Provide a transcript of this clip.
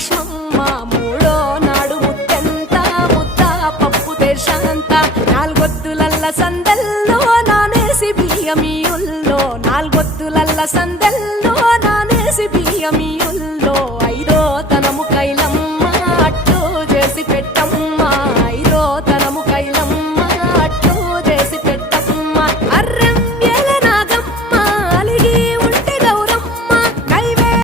లక్ష్మమ్మ మూడో నాడు ముత్తెంత ముద్ద పప్పు దేశంత నాలుగొత్తులల్ల సందెల్లో నానేసి బియ్యమీయుల్లో నాలుగొత్తులల్ల సందెల్లో